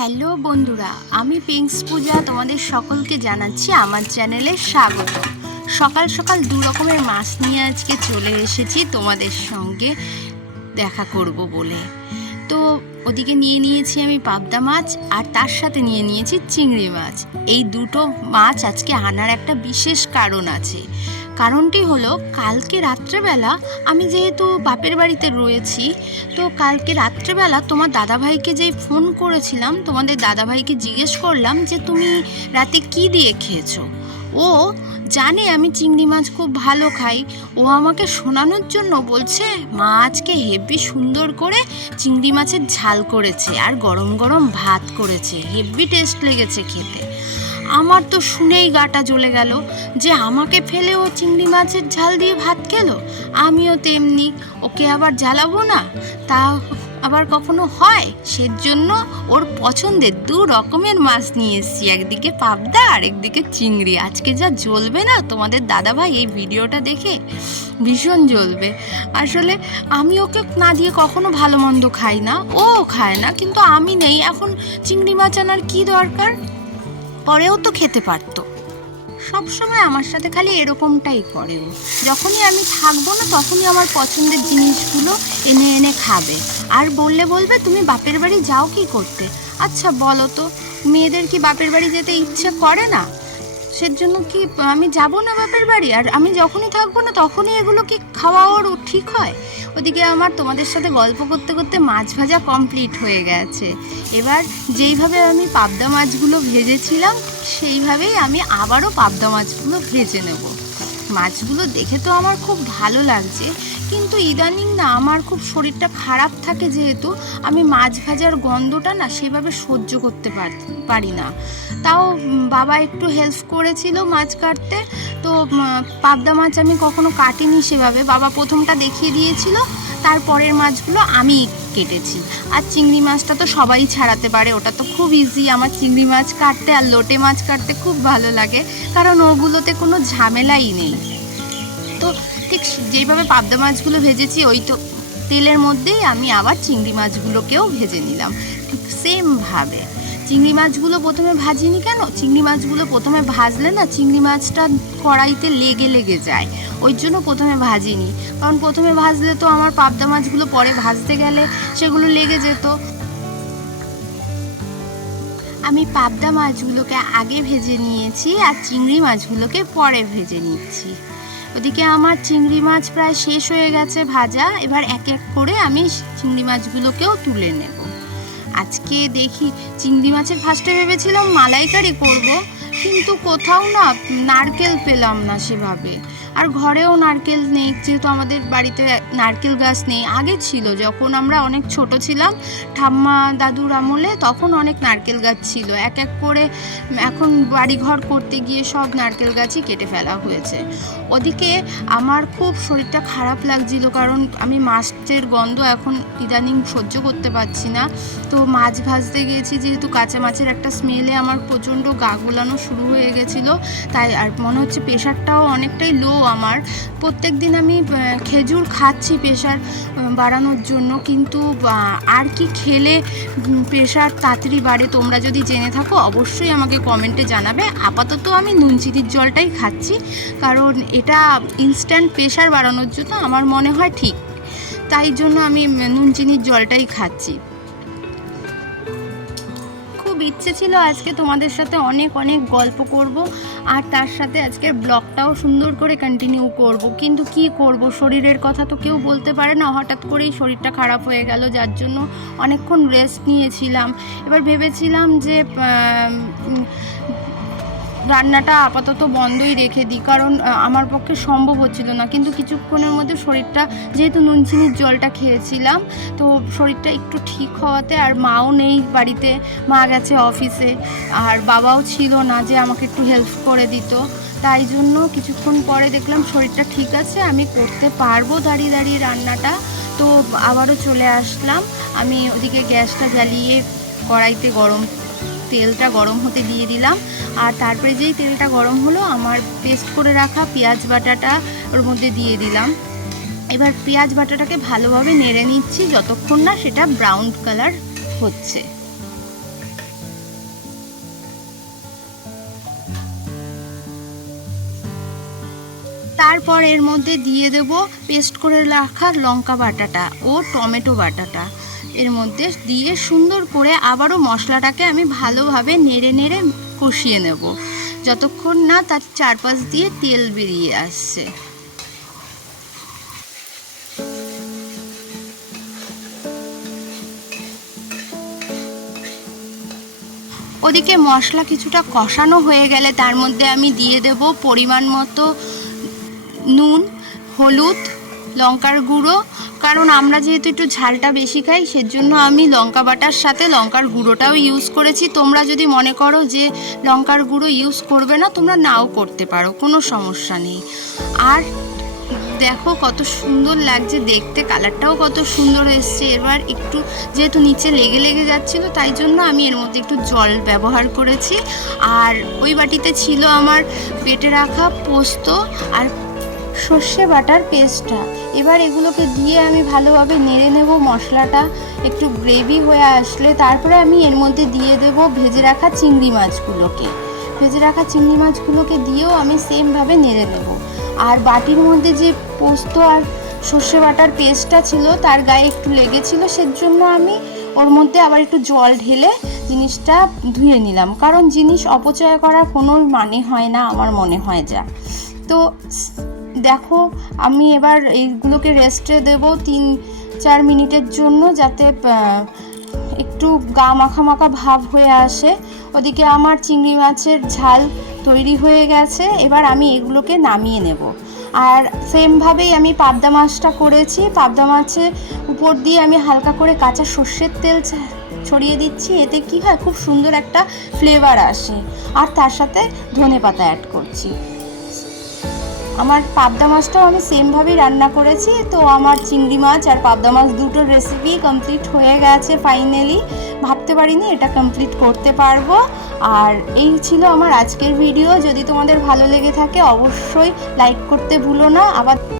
Hello বন্ধুরা, আমি pinks পূজা তোমাদের সকলকে জানাচ্ছি আমার চ্যানেলে স্বাগত। সকাল সকাল দু রকমের মাছ নিয়ে আজকে চলে এসেছি তোমাদের সঙ্গে দেখা করব বলে। তো ওদিকে নিয়ে নিয়েছি আমি পাবদা মাছ আর তার সাথে নিয়ে নিয়েছি চিংড়ি মাছ। এই দুটো মাছ আজকে আনার একটা বিশেষ কারণ আছে। কারণটি হলো, কালকে রাত্রেবেলা আমি যেহেতু বাপের বাড়িতে রয়েছি, তো কালকে রাত্রেবেলা তোমার দাদাভাইকে যেই ফোন করেছিলাম, তোমাদের দাদাভাইকে জিজ্ঞেস করলাম যে তুমি রাতে কি দিয়ে খেয়েছো। ও জানে আমি চিংড়ি মাছ খুব ভালো খাই। ও আমাকে শোনানোর জন্য বলছে, মা আজকে হেব্বি সুন্দর করে চিংড়ি মাছের ঝাল করেছে আর গরম গরম ভাত করেছে, হেব্বি টেস্ট লেগেছে খেতে। আমার তো শুনেই গাটা জ্বলে গেল যে আমাকে ফেলে ও চিংড়ি মাছের ঝাল দিয়ে ভাত খেলো। আমিও তেমনি, ওকে আবার জ্বালাবো না, তা আবার কখনো হয়? সেজন্য ওর পছন্দের দু রকমের মাছ নিয়ে এসেছি, একদিকে পাবদা আর একদিকে চিংড়ি। আজকে যা জ্বলবে না তোমাদের দাদাভাই এই ভিডিওটা দেখে, ভীষণ জ্বলবে। আসলে আমি ওকে না দিয়ে কখনো ভালো মন্দ খাই না, ও খায় না, কিন্তু আমি নেই এখন চিংড়ি মাছ আনার কী দরকার? পরেও তো খেতে পারতো। সবসময় আমার সাথে খালি এরকমটাই করে ও। যখনই আমি থাকবো না তখনই আমার পছন্দের জিনিসগুলো এনে এনে খাবে, আর বলবে তুমি বাপের বাড়ি যাও কি করতে? আচ্ছা বলো তো, মেয়েদের কি বাপের বাড়ি যেতে ইচ্ছে করে না? সেজন্য কি আমি যাব না বাপের বাড়ি? আর আমি যখনই থাকবো না তখনই এগুলো কি খাওয়া ওর ঠিক হয়? ওদিকে আমার তোমাদের সাথে গল্প করতে করতে মাছ ভাজা কমপ্লিট হয়ে গেছে। এবার যেইভাবে আমি পাবদা মাছগুলো ভেজেছিলাম সেইভাবেই আমি আবারও পাবদা মাছগুলো ভেজে নেব। মাছগুলো দেখে তো আমার খুব ভালো লাগছে, কিন্তু ইদানিং না আমার খুব শরীরটা খারাপ থাকে, যেহেতু আমি মাছ ভাজার গন্ধটা না সেভাবে সহ্য করতে পারি না। তাও বাবা একটু হেল্প করেছিল মাছ কাটতে, তো পাবদা মাছ আমি কখনো কাটিনি সেভাবে। বাবা প্রথমটা দেখিয়ে দিয়েছিল, তারপরের মাছগুলো আমি কেটেছি। আর চিংড়ি মাছটা তো সবাই ছাড়াতে পারে, ওটা তো খুব ইজি। আমার চিংড়ি মাছ কাটতে আর লোটে মাছ কাটতে খুব ভালো লাগে, কারণ ওগুলোতে কোনো ঝামেলাই নেই। তো ঠিক যেইভাবে পাবদা মাছগুলো ভেজেছি ওই তো তেলের মধ্যেই আমি আবার চিংড়ি মাছগুলোকেও ভেজে নিলাম ঠিক সেমভাবে। চিংড়ি মাছগুলো প্রথমে ভাজিনি কেন? চিংড়ি মাছগুলো প্রথমে ভাজলে না চিংড়ি মাছটা কড়াইতে লেগে যায়, ওই জন্য প্রথমে ভাজিনি। কারণ প্রথমে ভাজলে তো আমার পাবদা মাছগুলো পরে ভাজতে গেলে সেগুলো লেগে যেত। আমি পাবদা মাছগুলোকে আগে ভেজে নিয়েছি আর চিংড়ি মাছগুলোকে পরে ভেজে নিচ্ছি। ওদিকে আমার চিংড়ি মাছ প্রায় শেষ হয়ে গেছে ভাজা। এবার এক এক করে আমি চিংড়ি মাছগুলোকেও তুলে নেব। আজকে দেখি, চিংড়ি মাছের ফার্স্টে ভেবেছিলাম মালাইকারি করব, কিন্তু কোথাও না নারকেল পেলাম না সেভাবে। আর ঘরেও নারকেল নেই, যেহেতু আমাদের বাড়িতে নারকেল গাছ নেই। আগে ছিল, যখন আমরা অনেক ছোট ছিলাম ঠাম্মা দাদুর আমলে, তখন অনেক নারকেল গাছ ছিল। এক এক করে এখন বাড়িঘর করতে গিয়ে সব নারকেল গাছই কেটে ফেলা হয়েছে। ওদিকে আমার খুব শরীরটা খারাপ লাগছিল, কারণ আমি মাছের গন্ধ এখন ইদানিং সহ্য করতে পারছি না। তো মাছ ভাজতে গিয়েছি, যেহেতু কাঁচা মাছের একটা স্মেলে আমার প্রচণ্ড গা গোলানো শুরু হয়ে গেছিলো, তাই আর মনে হচ্ছে প্রেশারটাও অনেকটাই লো আমার। প্রত্যেক দিন আমি খেজুর খাচ্ছি প্রেশার বাড়ানোর জন্য, কিন্তু আর কি খেলে প্রেশার তাড়াতাড়ি বাড়ে তোমরা যদি জেনে থাকো অবশ্যই আমাকে কমেন্টে জানাবে। আপাতত আমি নুন চিনির জলটাই খাচ্ছি, কারণ এটা ইনস্ট্যান্ট প্রেশার বাড়ানোর জন্য আমার মনে হয় ঠিক, তাই জন্য আমি নুন চিনির জলটাই খাচ্ছি। ইচ্ছে ছিল আজকে তোমাদের সাথে অনেক অনেক গল্প করব, আর তার সাথে আজকের ব্লগটাও সুন্দর করে কন্টিনিউ করব, কিন্তু কি করব, শরীরের কথা তো কেউ বলতে পারে না। হঠাৎ করেই শরীরটা খারাপ হয়ে গেল, যার জন্য অনেকক্ষণ রেস্ট নিয়েছিলাম। এবার ভেবেছিলাম যে রান্নাটা আপাতত বন্ধই রেখে দিই, কারণ আমার পক্ষে সম্ভব হচ্ছিল না। কিন্তু কিছুক্ষণের মধ্যে শরীরটা, যেহেতু নুন চিনির জলটা খেয়েছিলাম, তো শরীরটা একটু ঠিক হওয়াতে, আর মাও নেই বাড়িতে, মা গেছে অফিসে, আর বাবাও ছিল না যে আমাকে একটু হেল্প করে দিত, তাই জন্য কিছুক্ষণ পরে দেখলাম শরীরটা ঠিক আছে, আমি করতে পারবো দাঁড়িয়ে দাঁড়িয়ে রান্নাটা। তো আবারও চলে আসলাম। আমি ওদিকে গ্যাসটা জ্বালিয়ে কড়াইতে তেলটা গরম হতে দিয়ে দিলাম, আর তারপরে যেই তেলটা গরম হলো আমার পেস্ট করে রাখা পেঁয়াজ বাটাটা ওর মধ্যে দিয়ে দিলাম। এবার পেঁয়াজ বাটাটাকে ভালোভাবে নেড়ে নিচ্ছি যতক্ষণ না সেটা ব্রাউন কালার হচ্ছে। তারপর এর মধ্যে দিয়ে দেব পেস্ট করে রাখা লঙ্কা বাটাটা ও টমেটো বাটাটা, এর মধ্যে দিয়ে সুন্দর করে আবারও মশলাটাকে আমি ভালোভাবে নেড়ে নেড়ে কষিয়ে নেব যতক্ষণ না তার চারপাশ দিয়ে তেল বেরিয়ে আসছে। ওদিকে মশলা কিছুটা কষানো হয়ে গেলে তার মধ্যে আমি দিয়ে দেব পরিমাণ মতো নুন, হলুদ, লঙ্কার গুঁড়ো, কারণ আমরা যেহেতু একটু ঝালটা বেশি খাই সেজন্য আমি লঙ্কা বাটার সাথে লঙ্কার গুঁড়োটাও ইউজ করেছি। তোমরা যদি মনে করো যে লঙ্কার গুঁড়ো ইউজ করবে না, তোমরা নাও করতে পারো, কোনো সমস্যা নেই। আর দেখো কত সুন্দর লাগছে দেখতে, কালারটাও কত সুন্দর এসছে। এবার একটু যেহেতু নিচে লেগে লেগে যাচ্ছিল তাই জন্য আমি এর মধ্যে একটু জল ব্যবহার করেছি। আর ওই বাটিতে ছিল আমার বেটে রাখা পোস্ত আর সর্ষে বাটার পেস্টটা। এবার এগুলোকে দিয়ে আমি ভালোভাবে নেড়ে নেব। মশলাটা একটু গ্রেভি হয়ে আসলে তারপরে আমি এর মধ্যে দিয়ে দেব ভেজে রাখা চিংড়ি মাছগুলোকে দিয়েও আমি সেমভাবে নেড়ে নেব। আর বাটির মধ্যে যে পোস্ত আর সর্ষে বাটার পেস্টটা ছিল তার গায়ে একটু লেগেছিল, সেজন্য আমি ওর মধ্যে আবার একটু জল ঢেলে জিনিসটা ধুয়ে নিলাম, কারণ জিনিস অপচয় করার কোনো মানে হয় না আমার মনে হয় যা। তো দেখো আমি এবার এইগুলোকে রেস্টে দেব 3-4 মিনিটের জন্য, যাতে একটু গা মাখা মাখা ভাব হয়ে আসে। ওদিকে আমার চিংড়ি মাছের ঝাল তৈরি হয়ে গেছে। এবার আমি এগুলোকে নামিয়ে নেব। আর সেমভাবেই আমি পাবদা মাছটা করেছি। পাবদা মাছের উপর দিয়ে আমি হালকা করে কাঁচা সর্ষের তেল ছড়িয়ে দিচ্ছি। এতে কি হয়, খুব সুন্দর একটা ফ্লেভার আসে। আর তার সাথে ধনেপাতা অ্যাড করছি। আমার পাবদা মাছটাও আমি সেমভাবেই রান্না করেছি। তো আমার চিংড়ি মাছ আর পাবদা মাছ দুটোর রেসিপি কমপ্লিট হয়ে গেছে ফাইনালি। ভাবতে পারিনি এটা কমপ্লিট করতে পারবো। আর এই ছিল আমার আজকের ভিডিও। যদি তোমাদের ভালো লেগে থাকে অবশ্যই লাইক করতে ভুলো না। আবার